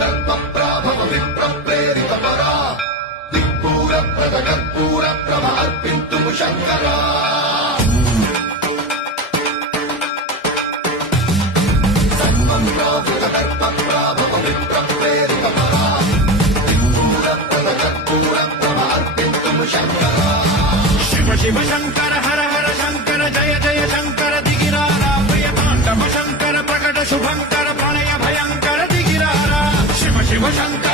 కల్పప్రాభవ విప్రప్రేరిత పరా దిక్పూర ప్రద కర్పూర ప్రభ అర్పింతుము శంకరా సన్మన్రావృత కల్పప్రాభవ విప్రప్రేరిత పరా దిక్పూర ప్రద కర్పూర ప్రభ అర్పింతుము శంకరా శివ శివ శంకర హర హర శంకర జయ జయ శంకర దిగిరారా ప్రియ తాండవ శంకర ప్రకట శుభంకర ప్రణయ భయంకర దిగిరారా శివ శివ శంకర